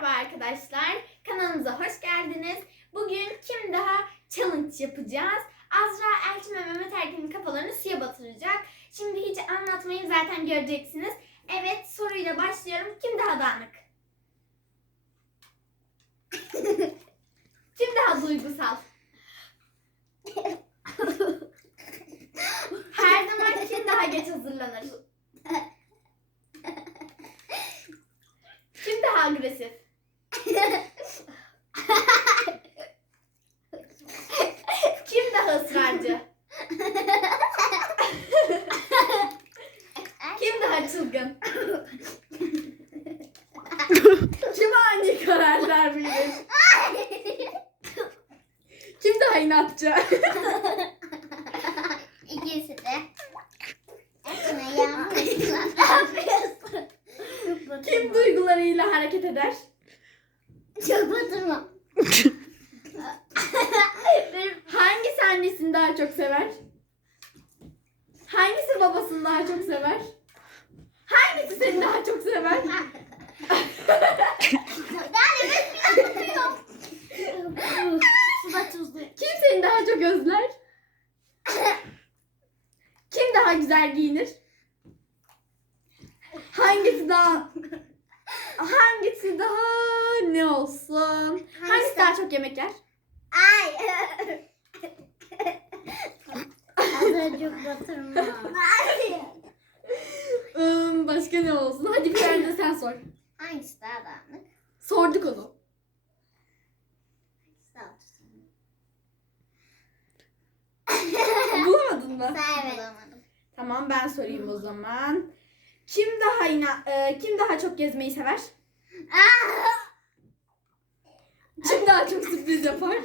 Merhaba arkadaşlar. Kanalımıza hoş geldiniz. Bugün kim daha challenge yapacağız. Azra, Elçin ve Mehmet Erkin'in kafalarını suya batıracak. Şimdi hiç anlatmayı zaten göreceksiniz. Evet soruyla başlıyorum. Kim daha dağınık? kim daha duygusal? Her zaman kim daha geç hazırlanır? Kim daha agresif? Kim daha ısrarcı? Kim daha çılgın? Kim ani kararlar verir? Kim daha inatçı? İkisi de. Kim duygularıyla hareket eder? Çok batırma. Hangisi annesini daha çok sever? Hangisi babasını daha çok sever? Hangisi seni daha çok sever? Daha nefes bile tuzlu. Kim seni daha çok özler? Kim daha güzel giyinir? Hangisi daha hangisi daha ne olsun? Hangisi daha çok yemek yer? Ay. Az önce çok batırma. Ay. Başka ne olsun? Hadi bir tane de sen sor. Hangisi daha dağınık? Sorduk onu. Bulamadın mı? Bulamadım. Tamam ben sorayım o zaman. Kim daha ina e, kim daha çok gezmeyi sever? Kim daha çok sürpriz yapar?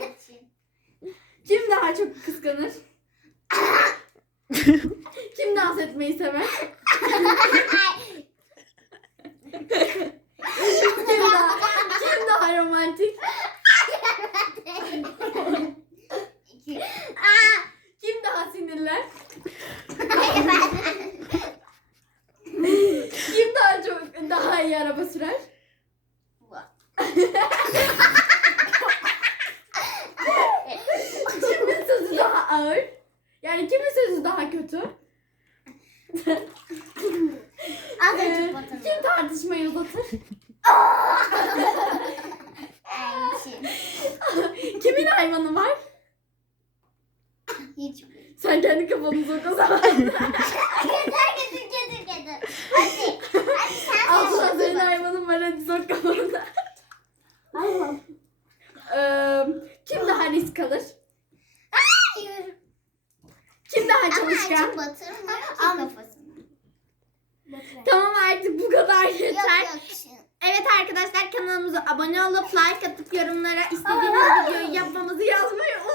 Elçin. Kim daha çok kıskanır? Kim dans etmeyi sever? Kim daha, kim daha romantik? Kim daha sinirler? Kim daha çok daha iyi araba sürer? Kimin sözü daha ağır? Yani kimin sözü daha kötü? Az önce kim tartışmayı uzatır? Elçin. Kimin hayvanı var? Hiç. Sen kendi kafanı sok o zaman. Getir getir getir getir. Hadi. Hadi sen sen senin hayvanın var hadi sok kafanı. Ee, kim daha risk alır? Hayır. Kim daha Ama çalışkan? batırma ki Ama- kafasını. Tamam artık bu kadar Yok yeter. yok. şimdi. Evet arkadaşlar kanalımıza abone olup like atıp yorumlara istediğiniz videoyu yapmamızı yazmayı unutmayın.